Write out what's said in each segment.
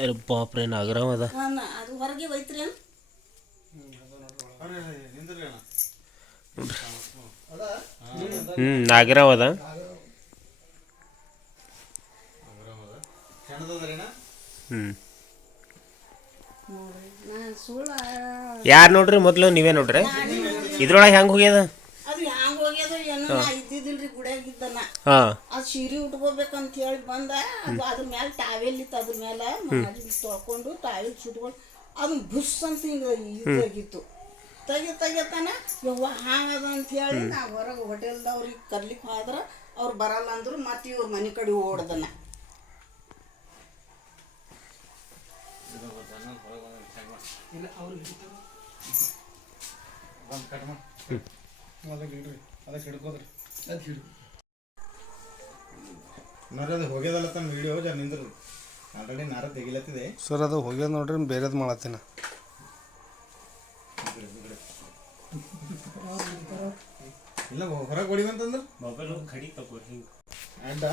अरे बाप रे नागराव अदा ಅದು ಹೊರಗೆ ಹೋಯ್ತ್ರಿ ನಾಗರಾವ್ ಅದ ಯಾರು ನೋಡ್ರಿ ಮೊದಲು ನೀವೇ ನೋಡ್ರಿ ಇದ್ರೊಳಗೆ ಹೆಂಗೆ ಹೋಗ್ಯದ ಅದು ಹ್ಯಾಂಗ ಹೋಗ್ಯದ ಏನೋ ನಾ ಇದ್ದಿದ್ದಿಲ್ರಿ ಗುಡಿಯಾಗಿದ್ದನ ಅದು ಸೀರೆ ಉಟ್ಕೋಬೇಕಂತ ಹೇಳಿ ಬಂದ ಅದು ಅದ್ರ ಮೇಲೆ ಟಾವೆಲ್ ಇತ್ತು ಅದ್ರ ಮೇಲೆ ತೊಳ್ಕೊಂಡು ಟಾವೆಲ್ ಸುಟ್ಕೊಂಡು ಅದನ್ನ ಬುಸ್ ಅಂತ ಹಿಂಗೆ ಇದಾಗಿತ್ತು ತೆಗಿತಾನ ಯವ್ವ ಹಾಂಗದ ಅಂತ ಹೇಳಿ ನಾ ಹೊರಗೆ ಹೋಟೆಲ್ದವ್ರಿಗೆ ಕರ್ಲಿಕ್ಕೆ ಹೋದ್ರೆ ಅವ್ರು ಬರಲ್ಲ ಅಂದ್ರು ಮತ್ತೆ ಇವ್ರ ಮನೆ ಕಡೆ ಓಡ್ದನ ಅದು ಹೋಗ್ಯದಲ್ಲ ತನ್ನ ವಿಡಿಯೋ ಜರ ನಿಂದ್ರು ಆಲ್ರೆಡಿ ನಾರ ತೆಗಿಲತ್ತಿದೆ ಸರ್ ಅದು ಹೋಗ್ಯದ ನೋಡ್ರಿ ಬೇರೆದು ಮಾಡತ್ತೀನ ಇಲ್ಲ ಹೊರಗೆ ಹೊಡಿವಂತಂದ್ರೆ ಮೊಬೈಲ್ ಖಡಿ ತಗೋರಿ ಅಡ್ಡ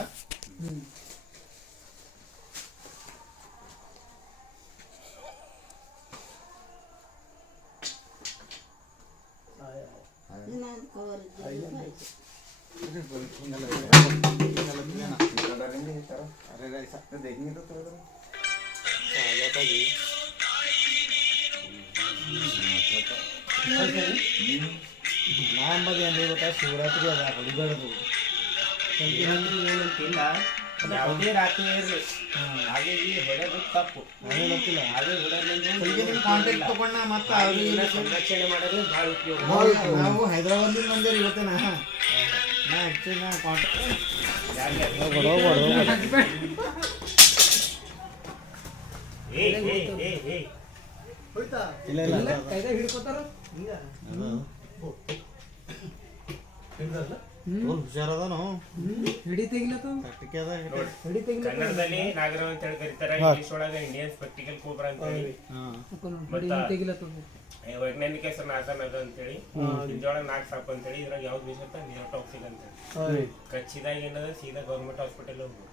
ನಾಂಬದಿ ಅಂದ್ರೆ ಗೊತ್ತಾ ಶಿವರಾತ್ರಿ ಅದ ಹೊಡಿಬೇಡದು ಏನಂತಿಲ್ಲ ಯಾವುದೇ ರಾತ್ರಿ ಇರಲಿ ಹಾಗೆ ಈ ಹೊಡೆದು ತಪ್ಪು ಗೊತ್ತಿಲ್ಲ ಹಾಗೆ ಕಾಂಟ್ಯಾಕ್ಟ್ ತಗೊಂಡ ಮತ್ತೆ ಹೊಡೆಯೋದ್ರಿಂದ ಸಂರಕ್ಷಣೆ ಮಾಡೋದು ಭಾಳ ಉಪಯೋಗ ನಾವು ಹೈದರಾಬಾದಿಂದ ಬಂದೇರಿ ಇವತ್ತೇ ನಾ ಆ್ಯಕ್ಚುಲಿ ನಾ ಕಾಂಟ್ಯಾಕ್ಟ್ ಇಲ್ಲ ಇಲ್ಲ ಹಿಡ್ಕೋತಾರ ಹುಷಾರದನು ಹಿಡಿ ತೆಗಿಲತ್ತ ಕನ್ನಡದಲ್ಲಿ ನಾಗರಾವ್ ಅಂತ ಹೇಳಿ ಕರೀತಾರೆ ಇಂಗ್ಲಿಷ್ ಒಳಗೆ ಇಂಡಿಯನ್ ಸ್ಪೆಕ್ಟಿಕಲ್ ಕೋಬ್ರಾ ಅಂತ ಹೇಳಿ ವೈಜ್ಞಾನಿಕ ಹೆಸರು ನಾಗನಾಗ ಅಂತ ಹೇಳಿ ಹಿಂದಿಯೊಳಗೆ ನಾಗ್ ಸಾಪ್ ಅಂತ ಹೇಳಿ ಇದ್ರಾಗ ಯಾವ್ದು ವಿಷಯ ಅಂತ ನಿಯೋಟಾಕ್ಸಿಕ್ ಅಂತ ಹೇಳಿ ಕಚ್ಚಿದಾಗ ಏನದ ಸೀದಾ ಗೌರ್ಮೆಂಟ್ ಹಾಸ್ಪಿಟಲ್ ಹೋಗ್ಬೋದು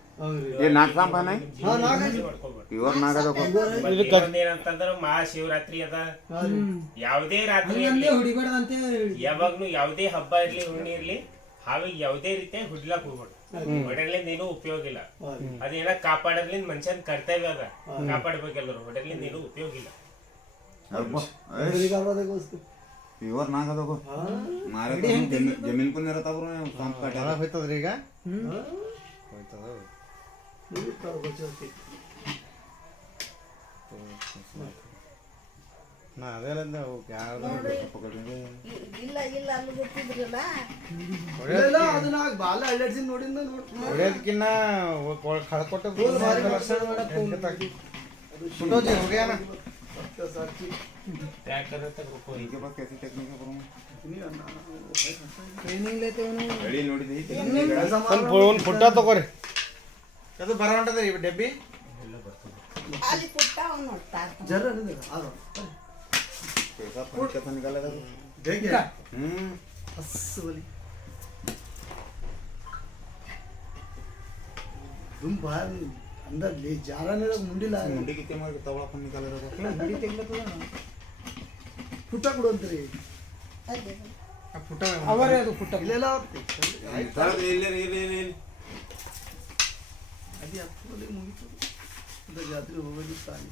ಏನಂತಂದ್ರ ಮಹಾಶಿವರಾತ್ರಿ ಅದ ಯಾವುದೇ ರಾತ್ರಿ ಯಾವಾಗ್ನು ಯಾವುದೇ ಹಬ್ಬ ಇರ್ಲಿ ಹುಣ್ಣಿ ಇರ್ಲಿ ಹಾಗೆ ಯಾವುದೇ ರೀತಿಯ ಹುಡ್ಲಾಕ್ ಹೋಗ್ಬೇಡ ಹೊಡೆರ್ಲಿಂದ ಏನೂ ಉಪಯೋಗ ಇಲ್ಲ ಅದೇನ ಕಾಪಾಡೋದ್ಲಿಂದ ಮನುಷ್ಯನ್ ಕರ್ತವ್ಯ ಅದ ಕಾಪಾಡ್ಬೇಕೆಲ್ಲರು ಹೊಡೆರ್ಲಿಂದ ಏನೂ ಉಪಯೋಗ ಇಲ್ಲ ಪ್ಯೂರ್ ನಾಗದಗೋ ಮಾರೆ ಜಮೀನ್ ಕೊಂಡ್ ಇರತ್ತ ಪಂಪ್ ಕಟ್ಟಾರ ಹೋಯ್ತದ್ರಿ ಈಗ ಹೋಯ್ತದ ನಾ ಅದೆಲ್ಲ ಇಲ್ಲ ಇಲ್ಲ ಅಲ್ಲಿ ಗೊತ್ತಿದ್ರಲ್ಲ ಹೊಡೆಯೋದಕ್ಕಿನ್ನ ಕಳ್ಕೊಟ್ಟ ಹೋಗ್ಯಾನ ಪುಟ್ಟ ತಗೋರಿ ಅದು ಬರ ಹೊಂಟದ್ರಿ ಡೆಬ್ಬಿ ಅಲ್ಲಿ ಪುಟ್ಟ ನೋಡ್ತಾರೆ तुम बाहर अंदर ले जा रहा है मुंडी ला मुंडी कितने मार तवड़ा पण निकाले रे मुंडी तेगला तो फुटा कुडो अंतरे आ फुटा अवर है तो फुटा लेला तर ले अभी आपको ले मुंडी तो अंदर जात्री हो गई पानी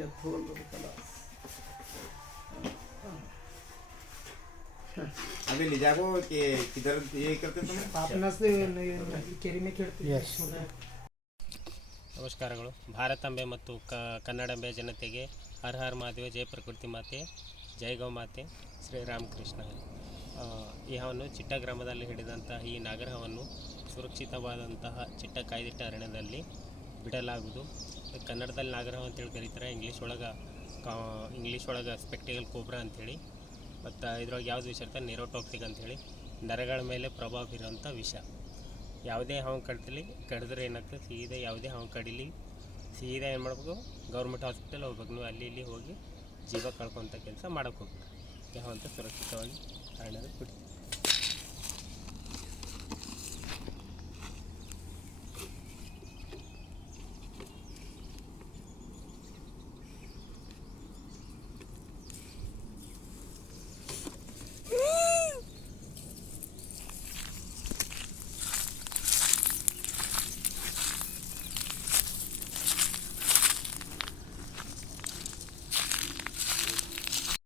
ये थोल खलास अभी ले जाओ कि किधर ये करते तुम पापना से केरी में खेलते यस ನಮಸ್ಕಾರಗಳು ಭಾರತಾಂಬೆ ಮತ್ತು ಕನ್ನಡಾಂಬೆ ಜನತೆಗೆ ಹರ ಹರ ಮಹಾದೇವ ಜೈ ಪ್ರಕೃತಿ ಮಾತೆ ಜೈ ಗೌ ಮಾತೆ ಶ್ರೀರಾಮಕೃಷ್ಣ. ಈ ಹಾವನ್ನು ಚಿಟ್ಟ ಗ್ರಾಮದಲ್ಲಿ ಹಿಡಿದಂತಹ ಈ ನಾಗರಹಾವನ್ನು ಸುರಕ್ಷಿತವಾದಂತಹ ಚಿಟ್ಟ ಕಾಯ್ದಿಟ್ಟ ಅರಣ್ಯದಲ್ಲಿ ಬಿಡಲಾಗುವುದು. ಕನ್ನಡದಲ್ಲಿ ನಾಗರಹಾವು ಅಂತೇಳಿ ಕರೀತಾರೆ, ಇಂಗ್ಲೀಷ್ ಒಳಗೆ ಸ್ಪೆಕ್ಟಿಕಲ್ ಕೋಬ್ರಾ ಅಂಥೇಳಿ. ಮತ್ತು ಇದ್ರೊಳಗೆ ಯಾವ್ದು ವಿಷ ಇರ್ತಾರೆ ನೆರೋಟಾಕ್ಸಿಕ್ ಅಂಥೇಳಿ, ನರಗಳ ಮೇಲೆ ಪ್ರಭಾವ ಬೀರುವಂಥ ವಿಷ. ಯಾವುದೇ ಹಾವು ಕಡಿದ್ರೆ ಏನಾಗ್ತದೆ, ಯಾವುದೇ ಹಾವು ಕಡಿಲಿ ಸೀದಾ ಏನು ಮಾಡಬೇಕು, ಗೌರ್ಮೆಂಟ್ ಹಾಸ್ಪಿಟಲ್ ಹೋಗ್ಬೇಕು. ನೀವು ಅಲ್ಲಿ ಇಲ್ಲಿ ಹೋಗಿ ಜೀವ ಕಳ್ಕೊತ ಕೆಲಸ ಮಾಡೋಕ್ಕೆ ಹೋಗ್ಬೇಕು. ಯಾವ ಅಂತ ಸುರಕ್ಷಿತವಾಗಿ ಅರಣ್ಯದಲ್ಲಿ ಬಿಡ್ತೀವಿ.